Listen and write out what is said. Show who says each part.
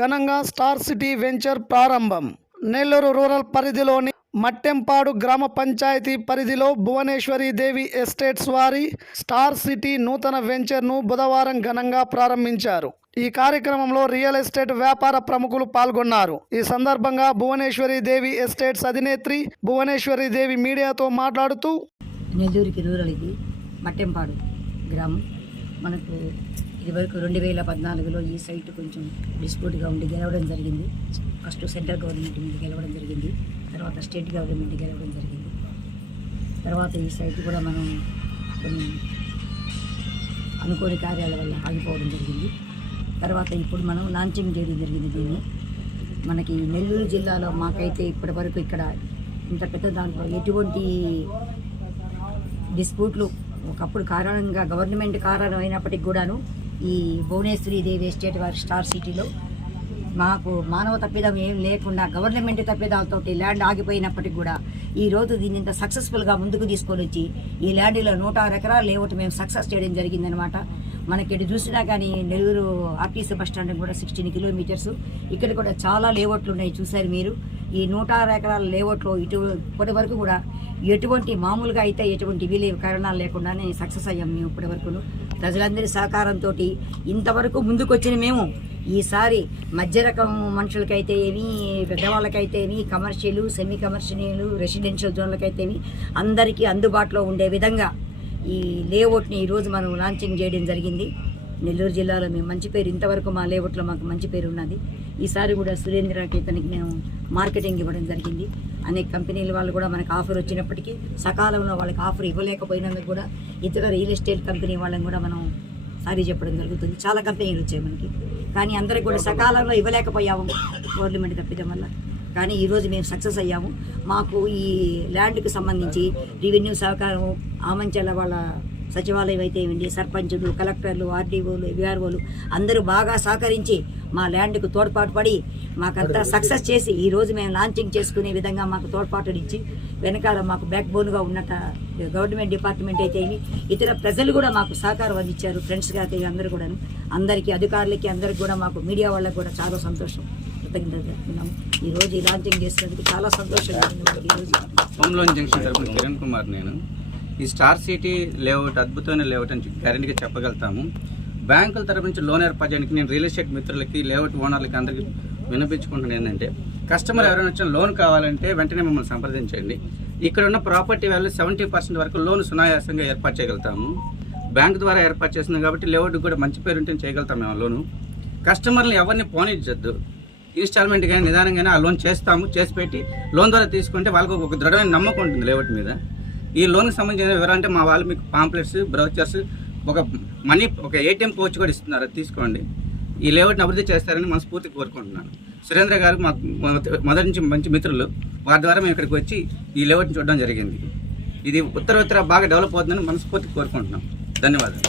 Speaker 1: ఘనంగా star city venture ప్రారంభం. Nellore rural పరిధిలోని మట్టెంపాడు గ్రామ పంచాయతీ పరిధిలో భువనేశ్వరి దేవి ఎస్టేట్స్ వారి స్టార్ సిటీ నూతన వెంచర్ను బుధవారం ఘనంగా ప్రారంభించారు. ఈ కార్యక్రమంలో రియల్ ఎస్టేట్ వ్యాపార ప్రముఖులు పాల్గొన్నారు. ఈ సందర్భంగా భువనేశ్వరి దేవి ఎస్టేట్స్ అధినేత్రి భువనేశ్వరి దేవి మీడియాతో మాట్లాడుతూ
Speaker 2: నెల్లూరుకి రూరల్కి మట్టెంపాడు గ్రామం. మనకు ఇదివరకు రెండు వేల పద్నాలుగులో ఈ సైట్ కొంచెం డిస్ప్యూట్గా ఉండి గెలవడం జరిగింది. ఫస్ట్ సెంట్రల్ గవర్నమెంట్ మీద గెలవడం జరిగింది. తర్వాత స్టేట్ గవర్నమెంట్ గెలవడం జరిగింది. తర్వాత ఈ సైట్ కూడా మనం కొన్ని అనుకోని కార్యాల వల్ల ఆగిపోవడం జరిగింది. తర్వాత ఇప్పుడు మనం లాంచింగ్ చేయడం జరిగింది దీన్ని. మనకి నెల్లూరు జిల్లాలో మాకైతే ఇప్పటి వరకు ఇక్కడ ఇంత పెద్ద దాంట్లో ఎటువంటి డిస్ప్యూట్లు ఒకప్పుడు కారణంగా గవర్నమెంట్ కారణం అయినప్పటికి కూడాను ఈ భువనేశ్వరి దేవి ఎస్టేట్ వారి స్టార్ సిటీలో మాకు మానవ తప్పిదం ఏం లేకుండా గవర్నమెంట్ తప్పిదాలతోటి ల్యాండ్ ఆగిపోయినప్పటికి కూడా ఈ రోజు దీన్ని ఇంత సక్సెస్ఫుల్గా ముందుకు తీసుకొని వచ్చి ఈ ల్యాండ్లో నూట ఆరు ఎకరాలు లేఅవుట్ మేము సక్సెస్ చేయడం జరిగిందనమాట మనకి ఇటు చూసినా కానీ నెల్లూరు ఆర్టీసీ బస్ స్టాండ్ కూడా సిక్స్టీన్ కిలోమీటర్స్ ఇక్కడ కూడా చాలా లేఅవుట్లు ఉన్నాయి చూశారు మీరు. ఈ నూట ఆరు ఎకరాల లేఅవుట్లో ఇటు ఇప్పటి వరకు కూడా ఎటువంటి మామూలుగా అయితే ఎటువంటి వీలు కారణాలు లేకుండానే సక్సెస్ అయ్యాం మేము ఇప్పటి వరకు ప్రజలందరి సహకారంతో ఇంతవరకు ముందుకొచ్చిన మేము ఈసారి మధ్య రకం మనుషులకైతే ఏమి పెద్దవాళ్ళకైతే ఏమి కమర్షియల్ సెమీ కమర్షియల్ రెసిడెన్షియల్ జోన్లకైతే ఏమి అందరికీ అందుబాటులో ఉండే విధంగా ఈ లేఅవుట్ని ఈరోజు మనం లాంచింగ్ చేయడం జరిగింది. నెల్లూరు జిల్లాలో మేము మంచి పేరు ఇంతవరకు మా లేఅవుట్లో మాకు మంచి పేరు ఉన్నది. ఈసారి కూడా సురేంద్రకి ఇతనికి మేము మార్కెటింగ్ ఇవ్వడం జరిగింది. అనేక కంపెనీల వాళ్ళు కూడా మనకు ఆఫర్ వచ్చినప్పటికీ సకాలంలో వాళ్ళకి ఆఫర్ ఇవ్వలేకపోయినందుకు కూడా ఇతర రియల్ ఎస్టేట్ కంపెనీ వాళ్ళని కూడా మనం సారీ చెప్పడం జరుగుతుంది. చాలా కంపెనీలు వచ్చాయి మనకి. కానీ అందరికి కూడా సకాలంలో ఇవ్వలేకపోయాము గవర్నమెంట్ తప్పిదం వల్ల. కానీ ఈరోజు మేము సక్సెస్ అయ్యాము. మాకు ఈ ల్యాండ్కి సంబంధించి రెవెన్యూ సహకారం ఆమంచాల వాళ్ళ సచివాలయం అయితే ఏమిటి సర్పంచులు కలెక్టర్లు ఆర్డీఓలు విఆర్ఓలు అందరూ బాగా సహకరించి మా ల్యాండ్కు తోడ్పాటు పడి మాకంతా సక్సెస్ చేసి ఈ రోజు మేము లాంచింగ్ చేసుకునే విధంగా మాకు తోడ్పాటుని ఇచ్చి వెనకాల మాకు బ్యాక్ బోన్గా ఉన్నట గవర్నమెంట్ డిపార్ట్మెంట్ అయితే ఇతర ప్రజలు కూడా మాకు సహకారం అందించారు ఫ్రెండ్స్గా అయితే అందరూ కూడా అందరికీ అధికారులకి అందరికి కూడా మాకు మీడియా వాళ్ళకి కూడా చాలా సంతోషం. కృతజ్ఞతలు చెప్తున్నాము. ఈ రోజు ఈ లాంచింగ్ చేసినందుకు చాలా సంతోషంగా ఉంది. ఈరోజు
Speaker 3: జంక్షన్ తరపున కిరణ్ కుమార్ నేను. ఈ స్టార్ సిటీ లేఅవుట్ అద్భుతమైన లేఅవుట్ అని గ్యారెంటీగా చెప్పగలుగుతాము. బ్యాంకుల తరపు నుంచి లోన్ ఏర్పాటు చేయడానికి నేను రియల్ ఎస్టేట్ మిత్రులకి లేఅవుట్ ఓనర్లకి అందరికీ వినిపించుకుంటున్నాను ఏంటంటే కస్టమర్ ఎవరైనా వచ్చిన లోన్ కావాలంటే వెంటనే మమ్మల్ని సంప్రదించండి. ఇక్కడ ఉన్న ప్రాపర్టీ వాల్యూ సెవెంటీ పర్సెంట్ వరకు లోన్ సునాయాసంగా ఏర్పాటు చేయగలుగుతాము. బ్యాంక్ ద్వారా ఏర్పాటు చేస్తున్నాం కాబట్టి లేఅవుట్ కూడా మంచి పేరు ఉంటే చేయగలుగుతాం మేము లోను. కస్టమర్లు ఎవరిని పోనిచ్చద్దు. ఇన్స్టాల్మెంట్ కానీ నిదానంగానే ఆ లోన్ చేస్తాము. చేసి పెట్టి లోన్ ద్వారా తీసుకుంటే వాళ్ళకు ఒక దృఢమైన నమ్మకం ఉంటుంది లేఅవుట్ మీద. ఈ లోన్కి సంబంధించిన వివరాలు అంటే మా వాళ్ళు మీకు పాంప్లెట్స్ బ్రౌచర్స్ ఒక మనీ ఒక ఏటీఎం కోచ్ కూడా ఇస్తున్నారు. తీసుకోండి. ఈ లేఅవుట్ని అభివృద్ధి చేస్తారని మనస్ఫూర్తి కోరుకుంటున్నాను. సురేంద్ర గారు మా మొదటి నుంచి మంచి మిత్రులు. వారి ద్వారా మేము ఇక్కడికి వచ్చి ఈ లేఅవుట్ని చూడడం జరిగింది. ఇది ఉత్తర ఉత్తర బాగా డెవలప్ అవుతుందని మనస్ఫూర్తి కోరుకుంటున్నాం. ధన్యవాదాలు.